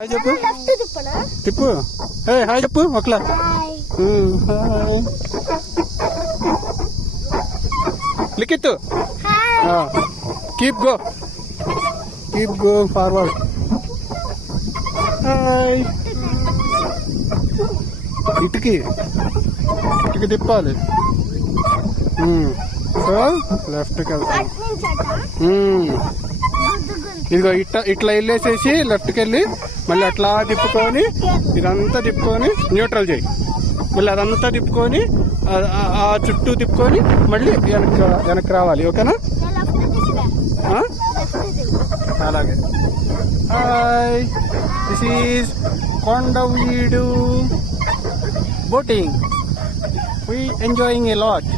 Hi చెప్పు. తిప్పు. హే hi చెప్పు. ఒకలా Likhith keep go forward. Hi. ఇటుకి తిప్పాలి. సో లెఫ్ట్కి వెళ్తాం. ఇదిగో ఇట్లా వెళ్ళేసేసి లెఫ్ట్కి వెళ్ళి మళ్ళీ అట్లా తిప్పుకొని ఇదంతా తిప్పుకొని న్యూట్రల్ చేయి. మళ్ళీ అదంతా తిప్పుకొని ఆ చుట్టూ తిప్పుకొని మళ్ళీ వెనక్కి రావాలి. ఓకేనా? అలాగే. Hi, this is Kondaveedu boating. We enjoying a lot.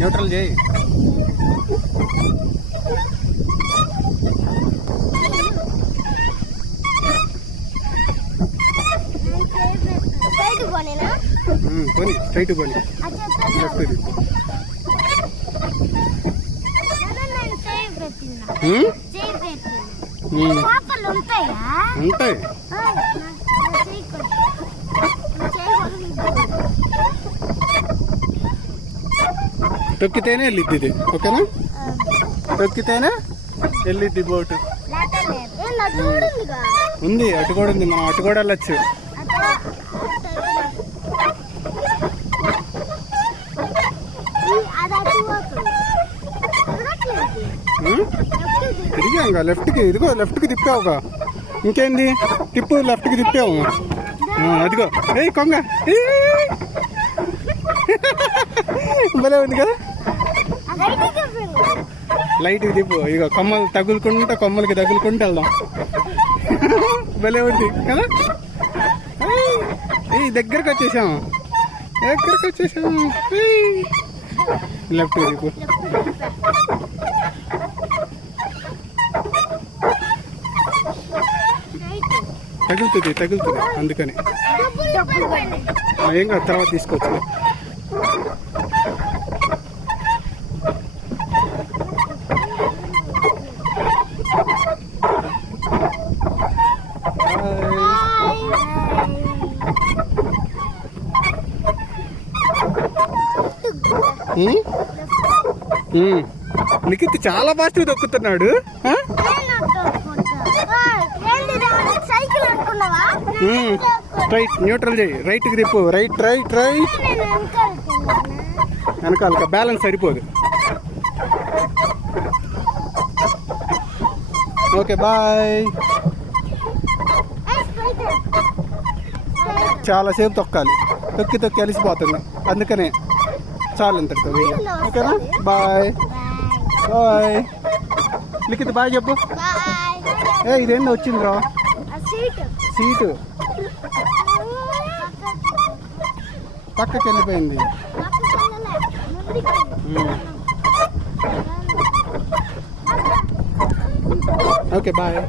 Neutral చేయి. పోనీ స్ట్రైట్ పోనీ. లెఫ్ట్ ఉంటాయి. తొక్కితేనే వెళ్ళిద్ది ఇది. ఓకేనా? తొక్కితేనే వెళ్ళిద్ది బోటు. ఉంది, అటు కూడా ఉంది. మనం అటు కూడా వెళ్ళచ్చు. తిరిగాంగా లెఫ్ట్కి. ఇదిగో లెఫ్ట్కి తిప్పావుగా. ఇంకేంది? తిప్పు. లెఫ్ట్కి తిప్పావు. అదిగో. ఏ కొంగ భలే ఉంది కదా. లైట్ తిప్పు. ఇక కొమ్మలకి తగులుకుంటూ వెళ్దాం. భలే ఉంది కదా. దగ్గరకు వచ్చేసాము. లెఫ్ట్ తిప్పు. తగులుతుంది అందుకని ఏం కాదు, తర్వాత తీసుకోవచ్చు. లిఖిత్ చాలా ఫాస్ట్ దొక్కుతున్నాడు. రైట్ న్యూట్రల్ చేయి. రైట్కి తిప్పు. రైట్. వెనకాల బ్యాలెన్స్ సరిపోదు. Okay boy. చాలాసేపు తొక్కాలి. తొక్కి అలిసిపోతుంది. అందుకనే చాలు ఇంతటితో. ఓకేనా? బాయ్. లిఖిత్ బాయ్ చెప్పు. ఇదేంటి వచ్చిందిరా సీటు. పక్కకి వెళ్ళిపోయింది. Okay bye.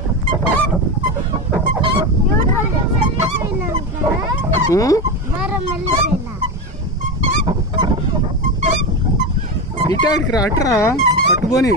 ఇటాడికి రా. అట్రా అట్టుపోని.